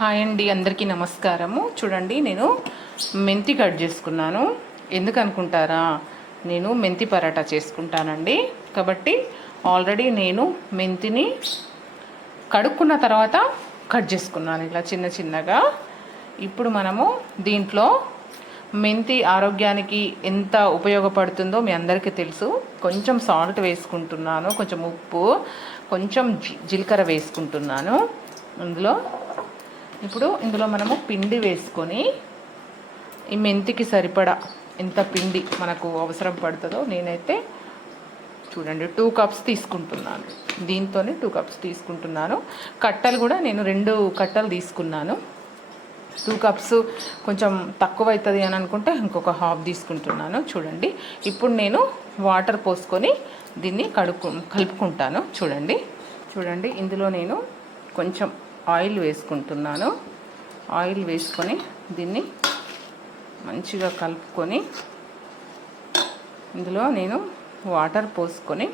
Hi అండి, అందరికీ నమస్కారము. చూడండి, నేను మెంతి కట్ చేసుకున్నాను. ఎందుకు అనుకుంటారా, నేను మెంతి పరాటా చేసుకుంటానండి. కాబట్టి ఆల్రెడీ నేను మెంతిని కడుక్కున్న తర్వాత కట్ చేసుకున్నాను ఇలా చిన్న చిన్నగా. ఇప్పుడు మనము దీంట్లో మెంతి ఆరోగ్యానికి ఎంత ఉపయోగపడుతుందో మీ అందరికీ తెలుసు. కొంచెం సాల్ట్ వేసుకుంటున్నాను, కొంచెం ఉప్పు, కొంచెం జీలకర్ర వేసుకుంటున్నాను ఇందులో మనము పిండి వేసుకొని ఈ మెంతికి సరిపడా ఎంత పిండి మనకు అవసరం పడుతుందో నేనైతే చూడండి 2 కప్స్ తీసుకుంటున్నాను. దీంతోనే 2 కప్స్ తీసుకుంటున్నాను. కట్టలు కూడా నేను 2 కట్టలు తీసుకున్నాను. 2 కప్స్ కొంచెం తక్కువ అవుతుంది అని అనుకుంటే ఇంకొక హాఫ్ తీసుకుంటున్నాను. చూడండి, ఇప్పుడు నేను వాటర్ పోసుకొని దీన్ని కలుపుకుంటాను. చూడండి ఇందులో నేను కొంచెం ఆయిల్ వేసుకుంటున్నాను. ఆయిల్ వేసుకొని దీన్ని మంచిగా కలుపుకొని ఇందులో నేను వాటర్ పోసుకొని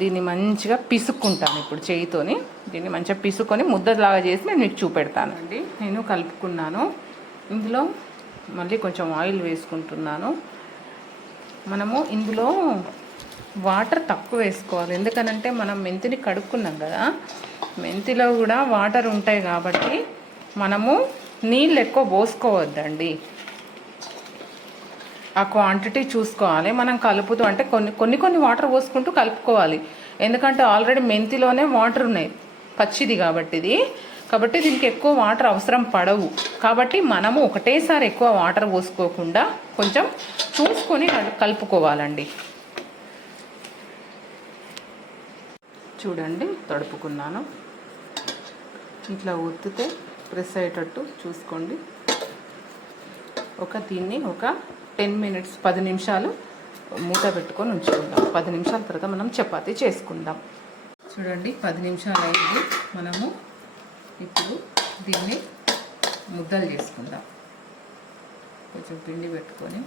దీన్ని మంచిగా పిసుక్కుంటాను. ఇప్పుడు చేయితోని దీన్ని మంచిగా పిసుకొని ముద్దలాగా చేసి నేను మీకు చూపెడతానండి. నేను కలుపుకున్నాను. ఇందులో మళ్ళీ కొంచెం ఆయిల్ వేసుకుంటున్నాను. మనము ఇందులో వాటర్ తక్కువ వేసుకోవాలి. ఎందుకనంటే మనం మెంతిని కడుక్కున్నాం కదా, మెంతిలో కూడా వాటర్ ఉంటాయి కాబట్టి మనము నీళ్ళు ఎక్కువ పోసుకోవద్దండి. ఆ క్వాంటిటీ చూసుకోవాలి. మనం కలుపుతూ అంటే కొన్ని వాటర్ పోసుకుంటూ కలుపుకోవాలి. ఎందుకంటే ఆల్రెడీ మెంతిలోనే వాటర్ ఉన్నాయి, పచ్చిది కాబట్టి దీనికి ఎక్కువ వాటర్ అవసరం పడవు. కాబట్టి మనము ఒకటేసారి ఎక్కువ వాటర్ పోసుకోకుండా కొంచెం చూసుకొని కలుపుకోవాలండి. చూడండి, తడుపుకున్నాను. ఇట్లా ఒత్తితే ప్రెస్ అయ్యేటట్టు చూసుకోండి. దీన్ని ఒక 10 మినిట్స్ 10 నిమిషాలు మూత పెట్టుకొని ఉంచుకుందాం. 10 నిమిషాల తర్వాత మనం చపాతీ చేసుకుందాం. చూడండి, 10 నిమిషాలు అయింది. మనము ఇప్పుడు దీన్ని ముద్దలు చేసుకుందాం. కొంచెం పిండి పెట్టుకొని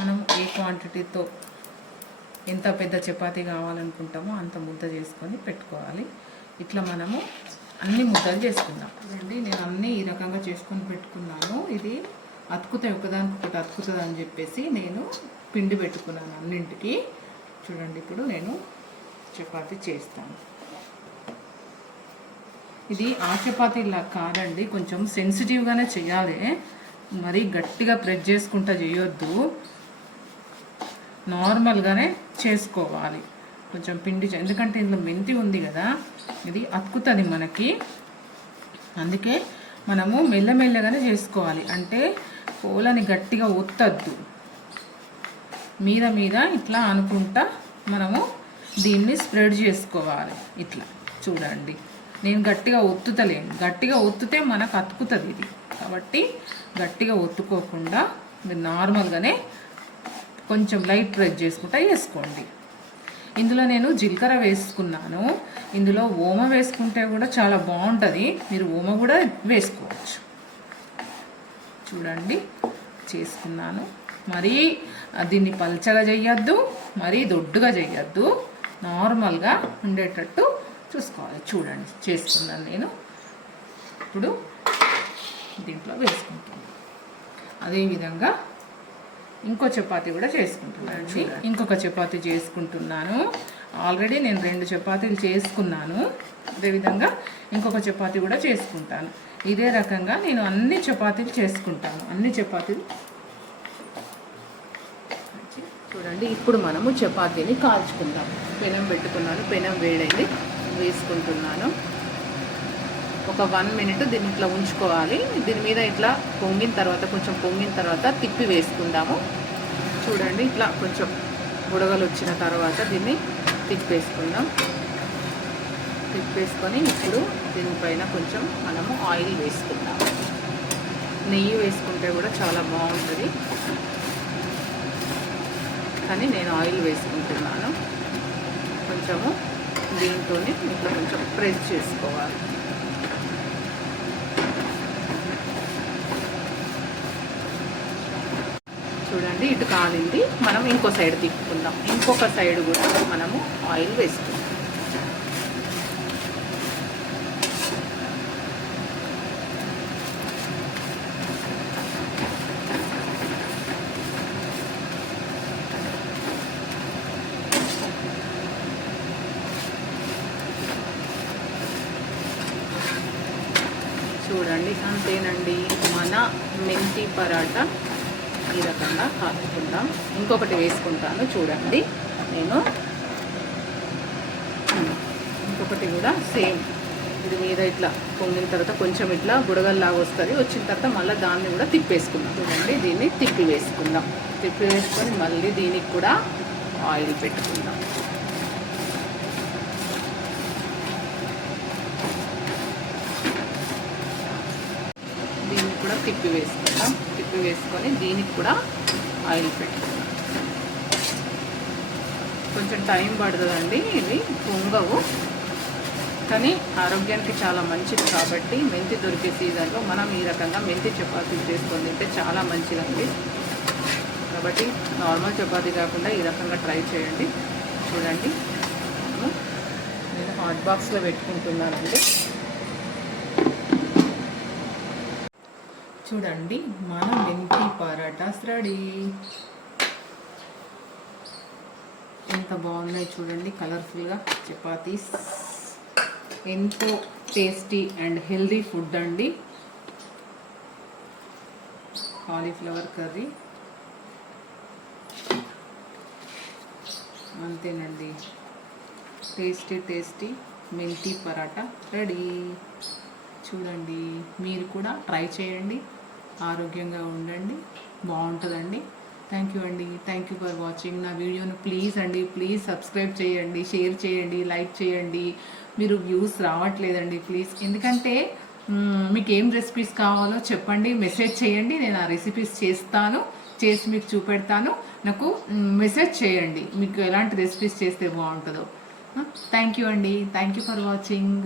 మనం ఏ క్వాంటిటీతో ఎంత పెద్ద చపాతీ కావాలనుకుంటామో అంత ముద్ద చేసుకొని పెట్టుకోవాలి. ఇట్లా మనము అన్ని ముద్దలు చేసుకుందాం. చూడండి, నేను అన్నీ ఈ రకంగా చేసుకొని పెట్టుకున్నాను. ఇది అతుకుతాయి, ఒకదానికొకటి అతుకుతుంది అని చెప్పేసి నేను పిండి పెట్టుకున్నాను అన్నింటికి. చూడండి, ఇప్పుడు నేను చపాతీ చేస్తాను. ఇది ఆ చపాతీలా కాదండి, కొంచెం సెన్సిటివ్గానే చేయాలి. మరీ గట్టిగా ప్రెస్ చేసుకుంటా చేయొద్దు, నార్మల్గానే చేసుకోవాలి. కొంచెం పిండి ఎందుకంటే ఇందులో మెంతి ఉంది కదా, ఇది అతుకుతుంది మనకి. అందుకే మనము మెల్లమెల్లగానే చేసుకోవాలి. అంటే పోలని గట్టిగా ఒత్తద్దు, మీద ఇట్లా అనుకుంటా మనము దీన్ని స్ప్రెడ్ చేసుకోవాలి. ఇట్లా చూడండి, నేను గట్టిగా ఒత్తుతలేను. గట్టిగా ఒత్తుతే మనకు అతుకుతుంది ఇది. కాబట్టి గట్టిగా ఒత్తుకోకుండా మీరు నార్మల్గానే కొంచెం లైట్ ప్రెస్ చేసుకుంటా వేసుకోండి. ఇందులో నేను జీలకర్ర వేసుకున్నాను. ఇందులో ఓమ వేసుకుంటే కూడా చాలా బాగుంటుంది. మీరు ఓమ కూడా వేసుకోవచ్చు. చూడండి, చేసుకున్నాను. మరీ దీన్ని పల్చగా చేయొద్దు, మరీ దొడ్డుగా చేయొద్దు, నార్మల్గా ఉండేటట్టు చూసుకోవాలి. చూడండి, చేసుకున్నాను నేను. ఇప్పుడు దీంట్లో వేసుకుంటాను. అదేవిధంగా ఇంకో చపాతీ కూడా చేసుకుంటున్నాను. ఇంకొక చపాతీ చేసుకుంటున్నాను. ఆల్రెడీ నేను 2 చపాతీలు చేసుకున్నాను. అదేవిధంగా ఇంకొక చపాతీ కూడా చేసుకుంటాను. ఇదే రకంగా నేను అన్ని చపాతీలు చేసుకుంటాను. అన్ని చపాతీలు చూడండి. ఇప్పుడు మనము చపాతీని కాల్చుకుందాం. పెనం పెట్టుకున్నాను, పెనం వేడైంది, వేసుకుంటున్నాను. ఒక 1 మినిట్ దీన్ని ఇట్లా ఉంచుకోవాలి. దీని మీద ఇట్లా కొంచెం పొంగిన తర్వాత తిప్పి వేసుకుందాము. చూడండి, ఇట్లా కొంచెం బుడగలు వచ్చిన తర్వాత దీన్ని తిప్పేసుకుందాం. తిప్పేసుకొని ఇప్పుడు దీనిపైన కొంచెం మనము ఆయిల్ వేసుకుందాం. నెయ్యి వేసుకుంటే కూడా చాలా బాగుంటుంది, కానీ నేను ఆయిల్ వేసుకుంటున్నాను. కొంచెము దీంతోనే ఇట్లా కొంచెం ప్రెస్ చేసుకోవాలి. చూడండి, ఇటు కాలింది. మనం ఇంకో సైడ్ తిప్పుకుందాం. ఇంకొక సైడ్ కూడా మనము ఆయిల్ వేసుకుందాం. చూడండి, అంతేనండి. మన మెంతి పరాటా ఈ రకంగా కాచుకుందాం. ఇంకొకటి వేసుకుంటాను చూడండి. నేను ఇంకొకటి కూడా సేమ్, ఇది మీద ఇట్లా పొంగిన తర్వాత కొంచెం ఇట్లా బుడగల్లాగా వస్తుంది. వచ్చిన తర్వాత మళ్ళీ దాన్ని కూడా తిప్పేసుకుందాం. చూడండి, దీన్ని తిప్పి వేసుకుందాం. తిప్పి వేసుకొని మళ్ళీ దీనికి కూడా ఆయిల్ పెట్టుకుందాం. దీన్ని కూడా తిప్పి వేసుకుందాం. తిప్పి వేసుకొని దీనికి కూడా ఆయిల్ పెట్టుకుందాం. కొంచెం టైం పడుతుందండి, ఇవి పొంగవు, కానీ ఆరోగ్యానికి చాలా మంచిది కాబట్టి మెంతి దొరికే సీజన్లో మనం ఈ రకంగా మెంతి చపాతీలు చేసుకొని తింటే చాలా మంచిదండి. కాబట్టి నార్మల్ చపాతీ కాకుండా ఈ రకంగా ట్రై చేయండి. చూడండి, నేను హాట్ బాక్స్లో పెట్టుకుంటున్నానండి. చూడండి, మన మెంతి పరాటాస్ రెడీ. ఎంత బాగున్నాయి చూడండి, కలర్ఫుల్గా చపాతీస్. ఎంతో టేస్టీ అండ్ హెల్దీ ఫుడ్ అండి. కాలీఫ్లవర్ కర్రీ, అంతేనండి. టేస్టీ టేస్టీ మెంతి పరాటా రెడీ. చూడండి, మీరు కూడా ట్రై చేయండి. ఆరోగ్యంగా ఉండండి, బాగుంటుందండి. థ్యాంక్ యూ అండి. Thank you for watching. నా వీడియోను ప్లీజ్ అండి, ప్లీజ్ సబ్స్క్రైబ్ చేయండి, షేర్ చేయండి, లైక్ చేయండి. మీరు వ్యూస్ రావట్లేదండి ప్లీజ్. ఎందుకంటే మీకు ఏం రెసిపీస్ కావాలో చెప్పండి, మెసేజ్ చేయండి. నేను ఆ రెసిపీస్ చేస్తాను, చేసి మీకు చూపెడతాను. నాకు మెసేజ్ చేయండి మీకు ఎలాంటి రెసిపీస్ చేస్తే బాగుంటుందో. థ్యాంక్ యూ అండి. Thank you for watching.